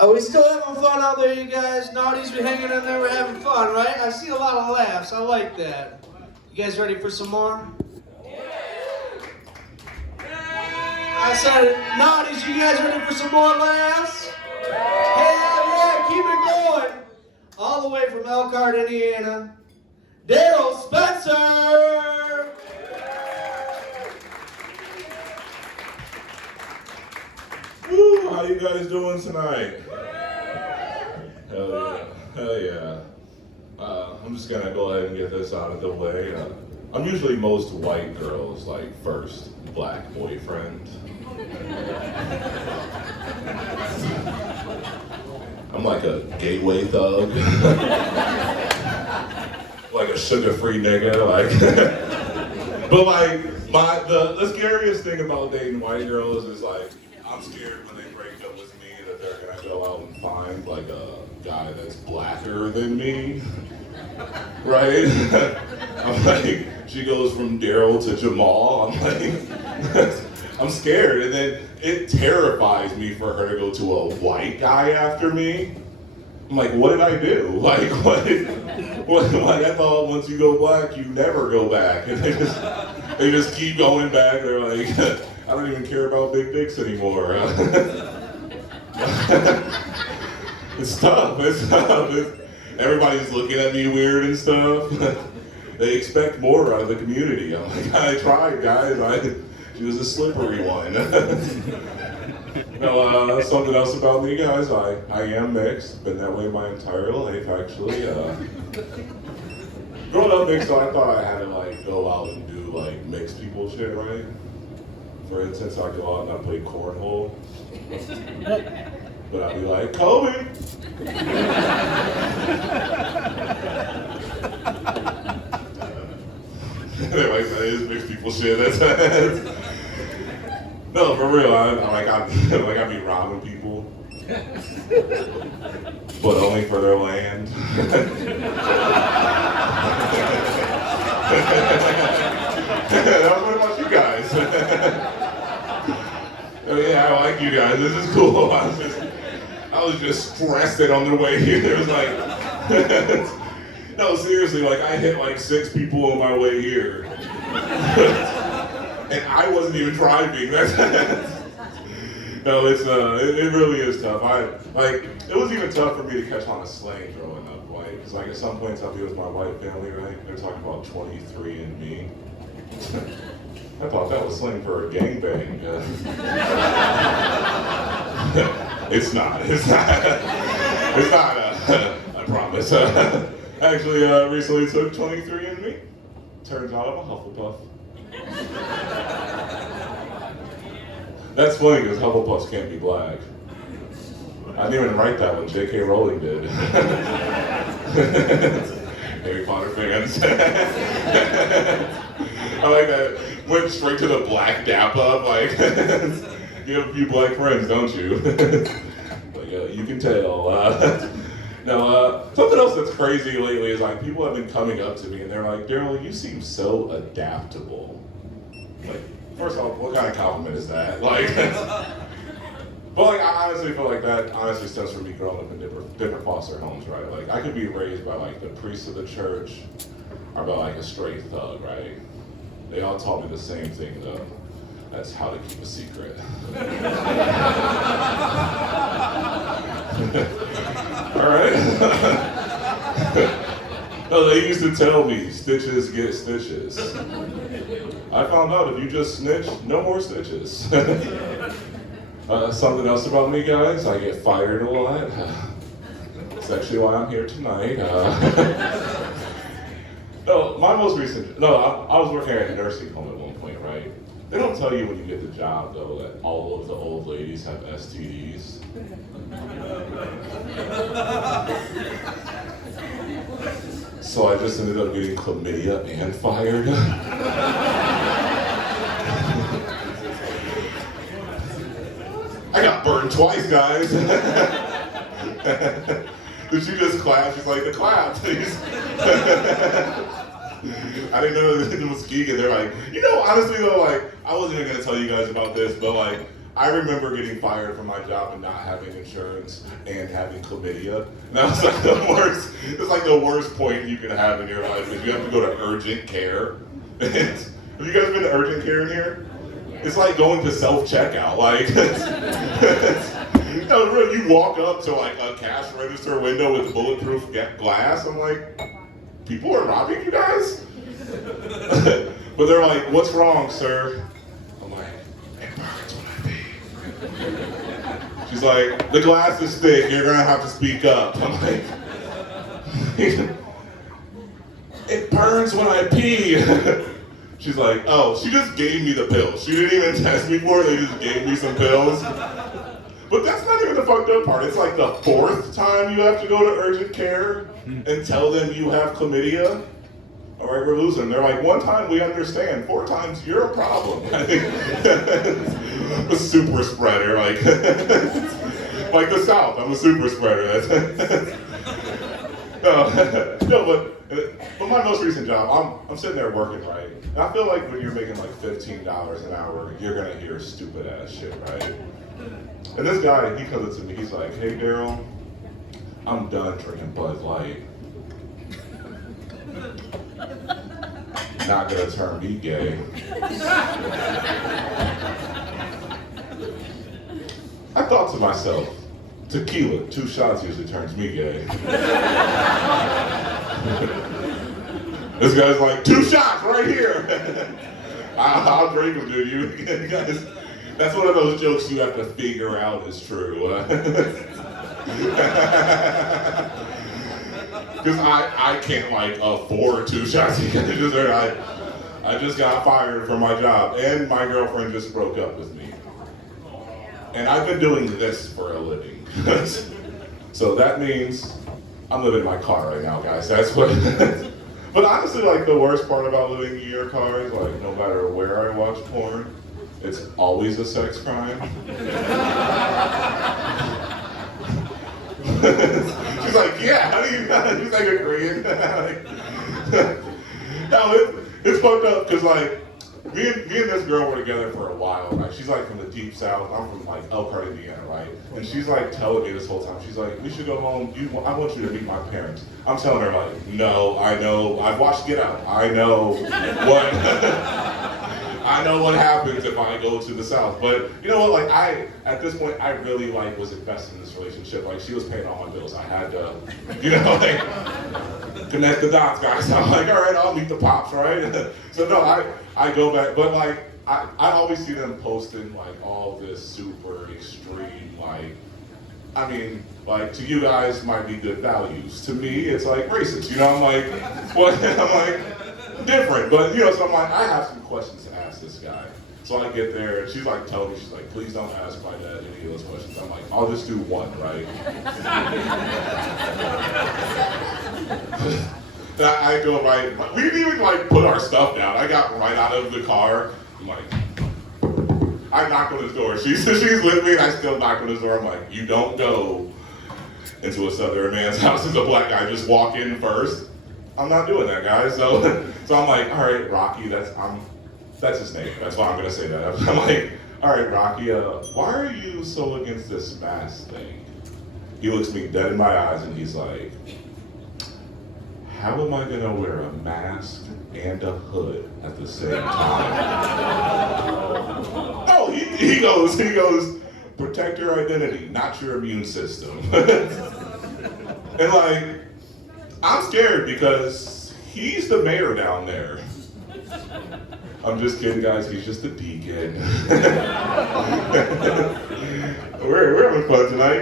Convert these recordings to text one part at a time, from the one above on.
Are we still having fun out there, you guys? Naughties, we hanging in there, we're having fun, right? I see a lot of laughs. I like that. You guys ready for some more? I said, Naughties, you guys ready for some more laughs? Hell yeah, keep it going. All the way from Elkhart, Indiana, Daryl Spencer. Woo, how you guys doing tonight? Hell yeah, hell yeah. I'm just gonna go ahead and get this out of the way. I'm usually most white girls' like first black boyfriend. I'm like a gateway thug. Like a sugar-free nigga, like. But like, the scariest thing about dating white girls is like, I'm scared when they break up with me that they're gonna go out and find like a guy that's blacker than me, right? I'm like, she goes from Daryl to Jamal. I'm like, I'm scared, and then it terrifies me for her to go to a white guy after me. I'm like, what did I do? Like, what? Like, I thought once you go black, you never go back, and they just keep going back. They're like, I don't even care about big dicks anymore. It's tough. It's tough. Everybody's looking at me weird and stuff. They expect more out of the community. I'm like, I tried, guys. She was a slippery one. No, something else about me, guys. I am mixed. Been that way my entire life, actually. Growing up mixed, I thought I had to like go out and do like mixed people shit, right? For instance, I go out and I play cornhole, but I'd be like, Kobe. They're like, that is mixed people shit. That's no, for real. I be robbing people, but only for their land. What about you guys? Oh yeah, I like you guys. This is cool. I was just stressing on the way here. It was like, no, seriously, like I hit like 6 people on my way here. And I wasn't even driving. No, it really is tough. It was even tough for me to catch on a slang growing up, like, because like at some points I'll be with my white family, right? They're talking about 23 and me. I thought that was slang for a gangbang. It's not. It's not. It's not. I promise. Actually, recently took 23 and me. Turns out I'm a Hufflepuff. That's funny because Hufflepuffs can't be black. I didn't even write that one. J.K. Rowling did. Harry Potter fans. I like that. Went straight to the black dap up. Like, you have a few black friends, don't you? Like, you can tell. Now, something else that's crazy lately is like people have been coming up to me and they're like, Daryl, you seem so adaptable. Like, first off, what kind of compliment is that? Like, but like, I honestly feel like that honestly stems from me growing up in different foster homes, right? Like, I could be raised by like the priest of the church or by like a straight thug, right? They all taught me the same thing though. That's how to keep a secret. All right. No, they used to tell me, stitches get stitches. I found out if you just snitch, no more stitches. Something else about me, guys, I get fired a lot. That's actually why I'm here tonight. No, my most recent, no, I was working at a nursing home at one point, right? They don't tell you when you get the job, though, that all of the old ladies have STDs. So I just ended up getting chlamydia and fired. I got burned twice, guys. Did she just clap? She's like, the clap, please. I didn't know it was Muskegon. They're like, you know, honestly though, like, I wasn't even gonna tell you guys about this, but like, I remember getting fired from my job and not having insurance and having chlamydia. And that was like the worst. It's like the worst point you can have in your life is you have to go to urgent care. And have you guys been to urgent care in here? It's like going to self-checkout. Like, no, really, you walk up to like a cash register window with bulletproof glass. I'm like, people are robbing you guys? But they're like, what's wrong, sir? I'm like, it burns when I pee. She's like, the glass is thick, you're gonna have to speak up. I'm like, it burns when I pee. She's like, oh, she just gave me the pills. She didn't even test me for it, they just gave me some pills. But that's not even the fucked up part. It's like the 4th time you have to go to urgent care and tell them you have chlamydia. All right, we're losing. They're like, 1 time we understand, 4 times you're a problem. I think a super spreader, like the South. I'm a super spreader. No, but my most recent job, I'm sitting there working, right? And I feel like when you're making like $15 an hour, you're gonna hear stupid ass shit, right? And this guy, he comes up to me, he's like, hey Daryl, I'm done drinking Bud Light. Not gonna turn me gay. I thought to myself, tequila, 2 shots usually turns me gay. This guy's like, 2 shots right here. I'll drink them, dude. You guys, that's one of those jokes you have to figure out is true. Because I can't like afford 2 shots. I just got fired from my job, and my girlfriend just broke up with me. And I've been doing this for a living. So that means I'm living in my car right now, guys. That's what. But honestly, like the worst part about living in your car is like no matter where I watch porn, it's always a sex crime. She's like, yeah, how do you? She's like agreeing. No, it's fucked up because like me and this girl were together for a while. Right? She's like from the deep south. I'm from like Elkhart, Indiana, right? And she's like telling me this whole time. She's like, we should go home. I want you to meet my parents. I'm telling her like, no, I know. I've watched Get Out. I know what. I know what happens if I go to the South. But you know what, like at this point, I really like was invested in this relationship. Like she was paying all my bills. I had to, you know, like connect the dots, guys. I'm like, all right, I'll meet the pops, right? So no, I go back, but like I always see them posting like all this super extreme, like, I mean, like to you guys might be good values. To me, it's like racist. You know, I'm like, what? I'm like different, but you know, so I'm like, I have some questions to ask this guy. So I get there, and she's like telling me, she's like, please don't ask my dad any of those questions. I'm like, I'll just do one, right? I go right, we didn't even like put our stuff down. I got right out of the car. I'm like, I knocked on his door. She's with me, and I still knock on his door. I'm like, you don't go into a Southern man's house as a black guy. Just walk in first. I'm not doing that, guys. So I'm like, all right, Rocky. That's his name. That's why I'm gonna say that. I'm like, all right, Rocky. Why are you so against this mask thing? He looks me dead in my eyes, and he's like, how am I gonna wear a mask and a hood at the same time? Oh, he goes, protect your identity, not your immune system. And like, I'm scared because he's the mayor down there. I'm just kidding, guys. He's just a deacon. We're having fun tonight,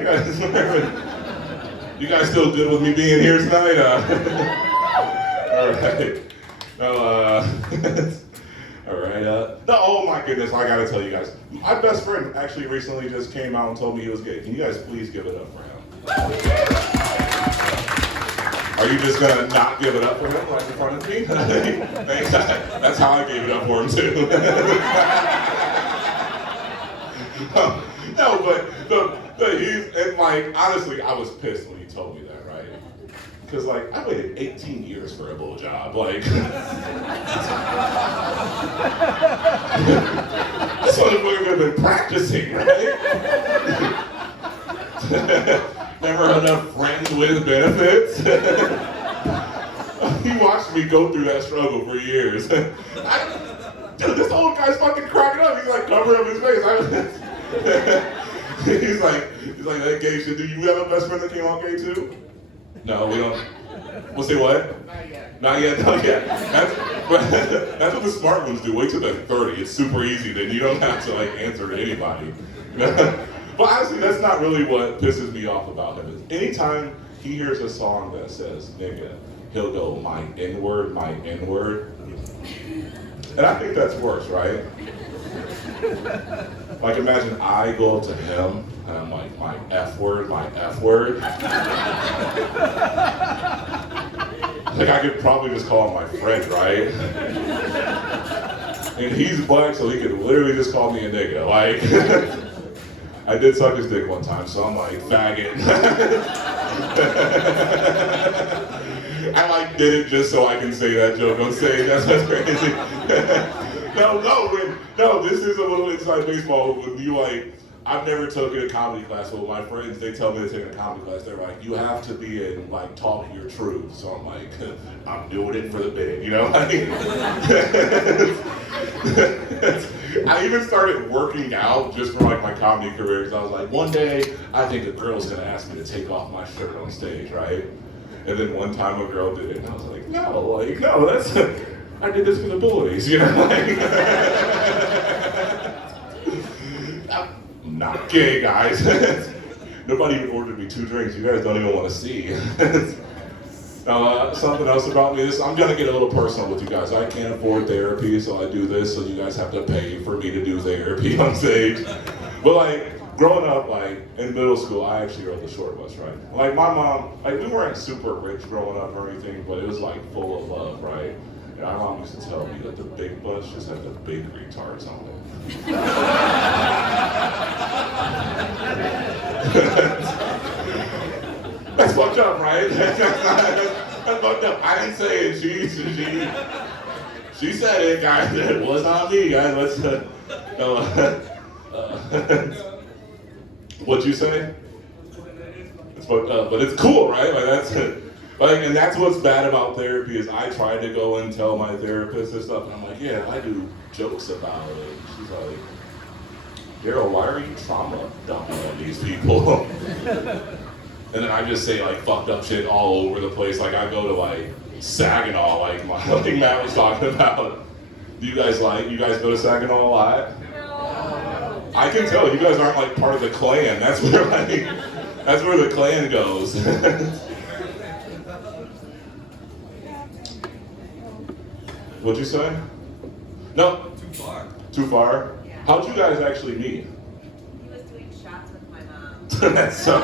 you guys still good with me being here tonight? All right. All right. No, oh my goodness, I gotta tell you guys. My best friend actually recently just came out and told me he was gay. Can you guys please give it up for him? Are you just gonna not give it up for him right in front of me? That's how I gave it up for him too. No, but he's, and like, honestly, I was pissed when he told me that, right? Because like, I waited 18 years for a blowjob, like. This motherfucker have been practicing, right? Never enough friends with benefits. He watched me go through that struggle for years. Dude, this old guy's fucking cracking up. He's like covering up his face. He's like, that gay shit. Do you have a best friend that came on gay too? No, we don't. We'll say what? Not yet. That's what the smart ones do. Wait till they're 30. It's super easy. Then you don't have to like answer to anybody. But honestly, that's not really what pisses me off about him. Anytime he hears a song that says nigga, he'll go my N-word, my N-word. And I think that's worse, right? Like imagine I go up to him and I'm like, my F-word, my F-word. Like I could probably just call him my friend, right? And he's black, so he could literally just call me a nigga. Like, I did suck his dick one time, so I'm like, faggot. I like did it just so I can say that joke on stage. That's crazy. No, this is a little inside baseball. When you like, I've never taken a comedy class, but my friends, they tell me to take a comedy class. They're like, you have to be in, like, talk your truth. So I'm like, I'm doing it for the bit, you know? I even started working out just for like my comedy career because I was like, one day I think a girl's gonna ask me to take off my shirt on stage, right? And then one time a girl did it, and I was like, no, that's I did this for the boys, you know? Like, I'm not gay, guys. Nobody even ordered me 2 drinks. You guys don't even want to see. Now, something else about me is I'm gonna get a little personal with you guys. I can't afford therapy, so I do this, so you guys have to pay for me to do therapy on stage. But like, growing up, like, in middle school, I actually rode the short bus, right? Like, my mom, like, we weren't super rich growing up or anything, but it was like full of love, right? And my mom used to tell me that the big bus just had the big retards on it. That's fucked up, right? That's fucked up. I didn't say it. She said it, guys. It was not me, guys. Let's. What'd you say? It's fucked up, but it's cool, right? Like that's it. Like, and that's what's bad about therapy is I try to go and tell my therapist and stuff, and I'm like, yeah, I do jokes about it. She's like, Daryl, why are you trauma dumping on these people? And then I just say like fucked up shit all over the place. Like I go to like Saginaw, like Matt was talking about. Do you guys go to Saginaw a lot? No. I can tell you guys aren't like part of the Klan. That's where the Klan goes. What'd you say? No. Too far. Too far? Yeah. How'd you guys actually meet? He was doing shots with my mom. That's so.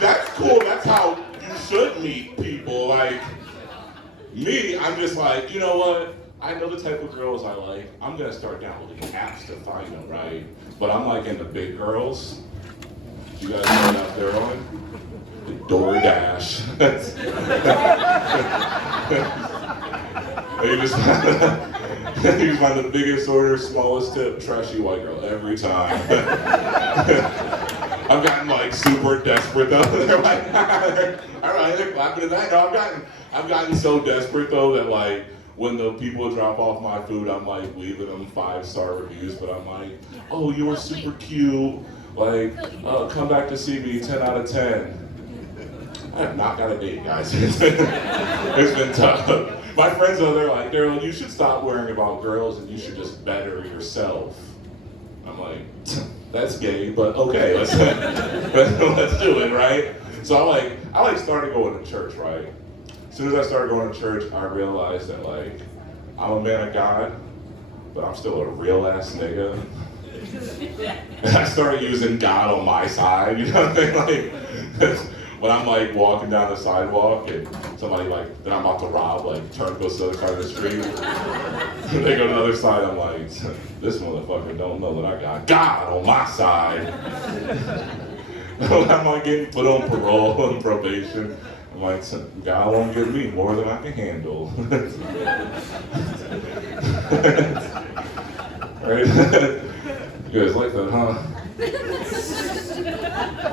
That's cool. That's how you should meet people. Like me, I'm just like, you know what? I know the type of girls I like. I'm gonna start downloading apps to find them, right? But I'm like into big girls. You guys know that they're on? DoorDash. You find the biggest order, smallest tip, trashy white girl every time. I've gotten like super desperate though. They're like, all right, they're clapping at that. No, I've gotten so desperate though that like when the people drop off my food, I'm like leaving them 5-star reviews, but I'm like, oh, you were super cute. Like, come back to see me, 10 out of 10. I have not got a date, guys. It's been tough. My friends are there like, Daryl, you should stop worrying about girls and you should just better yourself. I'm like, that's gay, but okay, let's do it, right? So I started going to church, right? As soon as I started going to church, I realized that like, I'm a man of God, but I'm still a real ass nigga. And I started using God on my side, you know what I mean? Like, when I'm like walking down the sidewalk and somebody like that I'm about to rob, like turn goes to the other side of the street, they go to the other side, I'm like, this motherfucker don't know that I got God on my side. I'm like getting put on parole and probation. I'm like, God won't give me more than I can handle. Right? You guys like that, huh?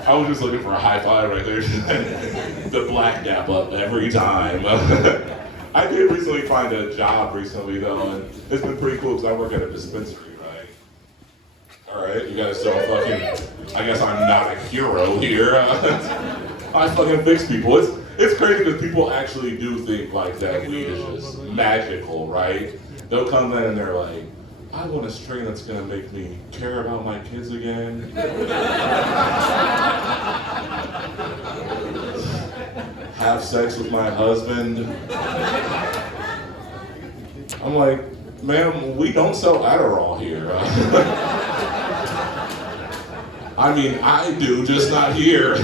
I was just looking for a high five right there. The black dap up every time. I did recently find a job recently though, and it's been pretty cool because I work at a dispensary, right? All right, you guys don't fucking, I guess I'm not a hero here. I fucking fix people. It's crazy because people actually do think like that weed is just magical, right? They'll come in and they're like, I want a strain that's gonna make me care about my kids again. Have sex with my husband. I'm like, ma'am, we don't sell Adderall here. I mean, I do, just not here.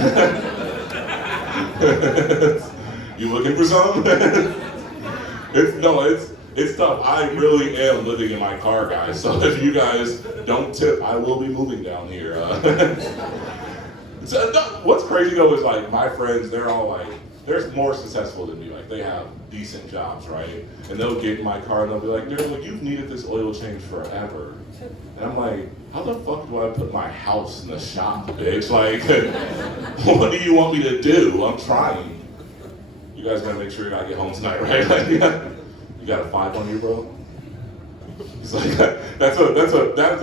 You looking for some? It's tough. I really am living in my car, guys. So if you guys don't tip, I will be moving down here. So, what's crazy though is like my friends, they're all like, they're more successful than me. Like they have decent jobs, right? And they'll get in my car and they'll be like, Daryl, you've needed this oil change forever. And I'm like, how the fuck do I put my house in the shop, bitch? Like, what do you want me to do? I'm trying. You guys gotta make sure I get home tonight, right? Like, you got a 5 on you, bro? It's like, that's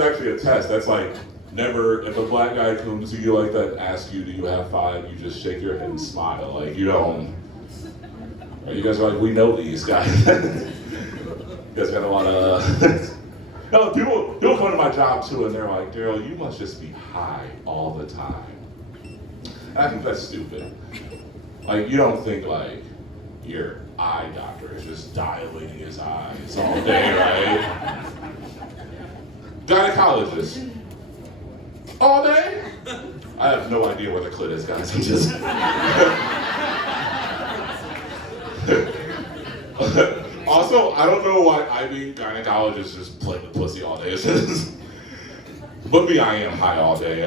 actually a test. That's like, never, if a black guy comes to you like that and asks you, do you have 5? You just shake your head and smile. Like, you don't, you guys are like, we know these guys. You guys got a lot of, no, people come to my job too and they're like, Daryl, you must just be high all the time. And I think that's stupid. Like, you don't think like, your eye doctor is just dilating his eyes all day, right? Gynecologist. All day? I have no idea where the clit is, guys. I'm just. Also, I don't know why I mean gynecologists just play with pussy all day. But me, I am high all day.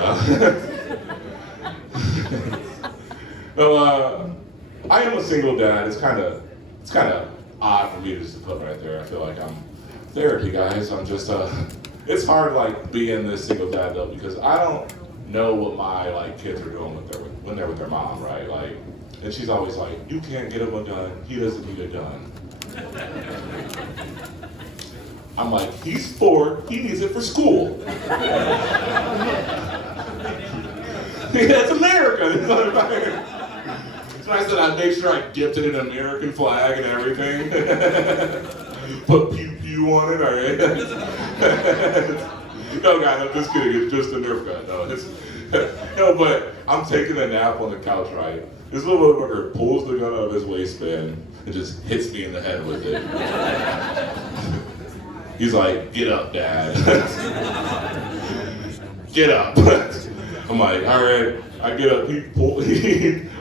So, I am a single dad. It's kind of odd for me just to put right there. I feel like I'm therapy, guys. I'm just it's hard like being this single dad though because I don't know what my like kids are doing when they're with their mom, right? Like, and she's always like, you can't get him a gun. He doesn't need a gun. I'm like, he's 4. He needs it for school. That's America. It's nice that I make sure I dipped it in an American flag and everything. Put pew pew on it, alright? No, guys, I'm just kidding. It's just a Nerf gun. No, but I'm taking a nap on the couch, right? This little motherfucker pulls the gun out of his waistband and just hits me in the head with it. He's like, get up, Dad. Get up. I'm like, all right. I get up. He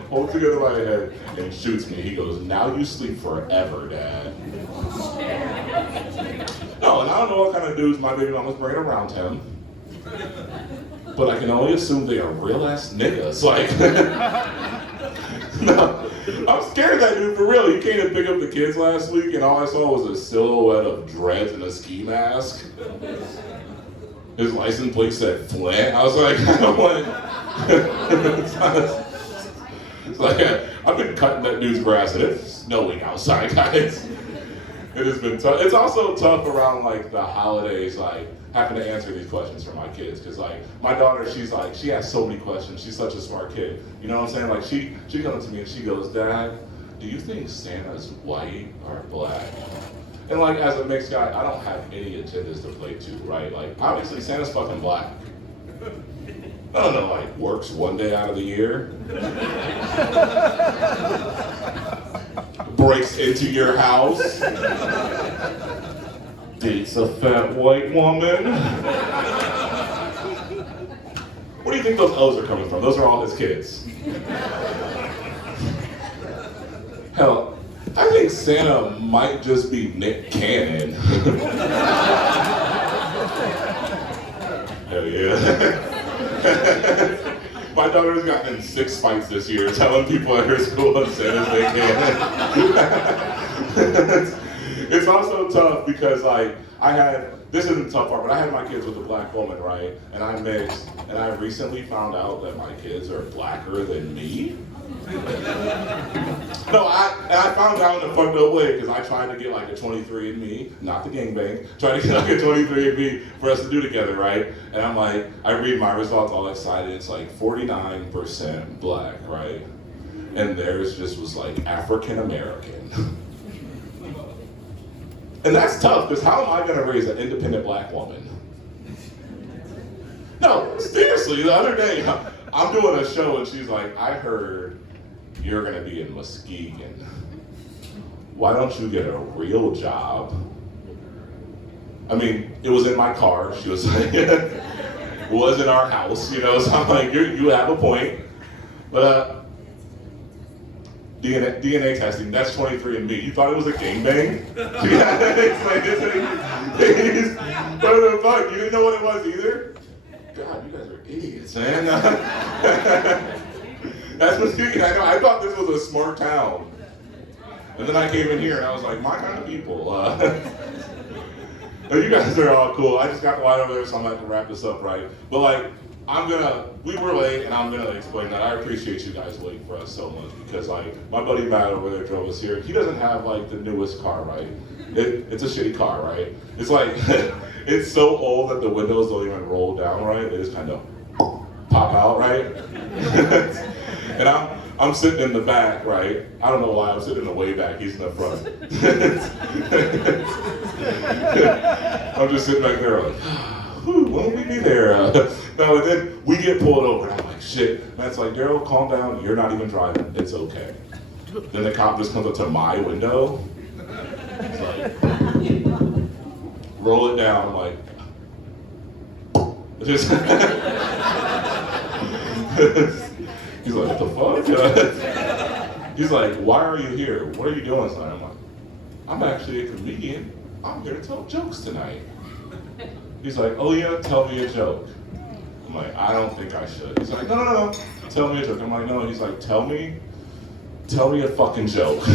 holds together my head and shoots me. He goes, now you sleep forever, Dad. No, and I don't know what kind of dudes my baby mama's bringing around him. But I can only assume they are real ass niggas. Like, no, I'm scared of that dude for real. He came to pick up the kids last week and all I saw was a silhouette of dreads and a ski mask. His license plate said Flint. I was like, I don't want it's like, I've been cutting that dude's grass and it's snowing outside, guys. It has been tough. It's also tough around like the holidays, like having to answer these questions for my kids. Cause like my daughter, she has so many questions. She's such a smart kid. You know what I'm saying? Like she comes to me and she goes, Dad, do you think Santa's white or black? And like as a mixed guy, I don't have any agendas to play to, right? Like obviously Santa's fucking black. I don't know, like works one day out of the year. Breaks into your house. Dates a fat white woman. Where do you think those O's are coming from? Those are all his kids. Hell, I think Santa might just be Nick Cannon. Hell yeah. My daughter's gotten in 6 fights this year telling people at her school that Santa's Nick Cannon. It's also tough because like this isn't the tough part, but I had my kids with a black woman, right? And I mixed, and I recently found out that my kids are blacker than me. No, I found out in a fucked up way because I tried to get like a 23andMe, not the gangbang, tried to get like a 23andMe for us to do together, right? And I'm like, I read my results all excited. It's like 49% black, right? And theirs just was like African American. And that's tough because how am I going to raise an independent black woman? No, seriously, the other day I'm doing a show and she's like, I heard you're gonna be in Muskegon. Why don't you get a real job? I mean, it was in my car. She was like, it was in our house, you know, so I'm like, you have a point. But DNA testing, that's 23andMe. You thought it was a gangbang? It's like, what the fuck? You didn't know what it was either? God, you guys are idiots, man. That's Muskegon. I know. I thought this was a smart town. And then I came in here and I was like, my kind of people. But you guys are all cool. I just got quiet over there, so I'm gonna have to wrap this up, right? But like, we were late, and I'm gonna explain that. I appreciate you guys waiting for us so much because like, my buddy Matt over there drove us here. He doesn't have like the newest car, right? It's a shitty car, right? It's like, it's so old that the windows don't even roll down, right? They just kind of pop out, right? And I'm sitting in the back, right? I don't know why, I'm sitting in the way back, he's in the front. I'm just sitting back there like, when will we be there? No, and then we get pulled over, and I'm like, shit. Matt's like, Daryl, calm down, you're not even driving, it's okay. Then the cop just comes up to my window. He's like, roll it down, I'm like, just, he's like, what the fuck? He's like, why are you here? What are you doing tonight? I'm like, I'm actually a comedian. I'm here to tell jokes tonight. He's like, oh yeah, tell me a joke. I'm like, I don't think I should. He's like, no, tell me a joke. I'm like, no. He's like, tell me a fucking joke.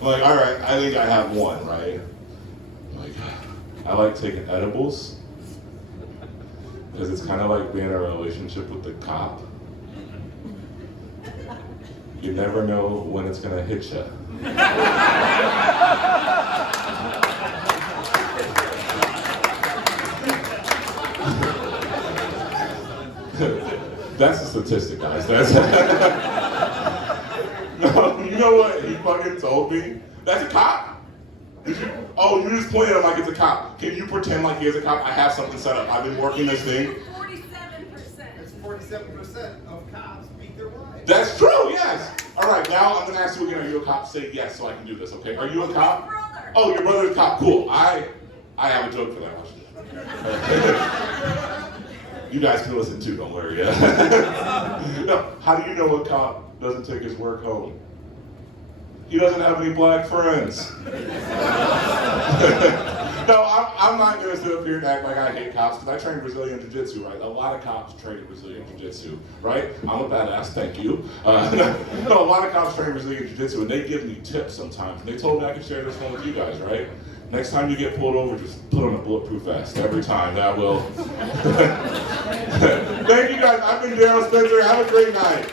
I'm like, all right, I think I have one, right? I'm like, I like taking edibles because it's kind of like being in a relationship with the cop. You never know when it's gonna hit you. That's a statistic, guys. No, you know what he fucking told me? That's a cop? Did you? Oh, you just pointed at him like it's a cop. Can you pretend like he is a cop? I have something set up. I've been working this thing. 47% of cops beat their wives. That's true, yes. All right, now I'm gonna ask you again, are you a cop? Say yes so I can do this, okay? Are you a cop? Oh, your brother's a cop, cool. I have a joke for that question. You guys can listen too, don't worry. No, how do you know a cop doesn't take his work home? He doesn't have any black friends. No, I'm not going to sit up here and act like I hate cops because I train Brazilian Jiu-Jitsu, right? A lot of cops train in Brazilian Jiu-Jitsu, right? I'm a badass, thank you. No, a lot of cops train Brazilian Jiu-Jitsu and they give me tips sometimes. And they told me I could share this one with you guys, right? Next time you get pulled over, just put on a bulletproof vest every time. That will. Thank you guys. I've been Daryl Spencer. Have a great night.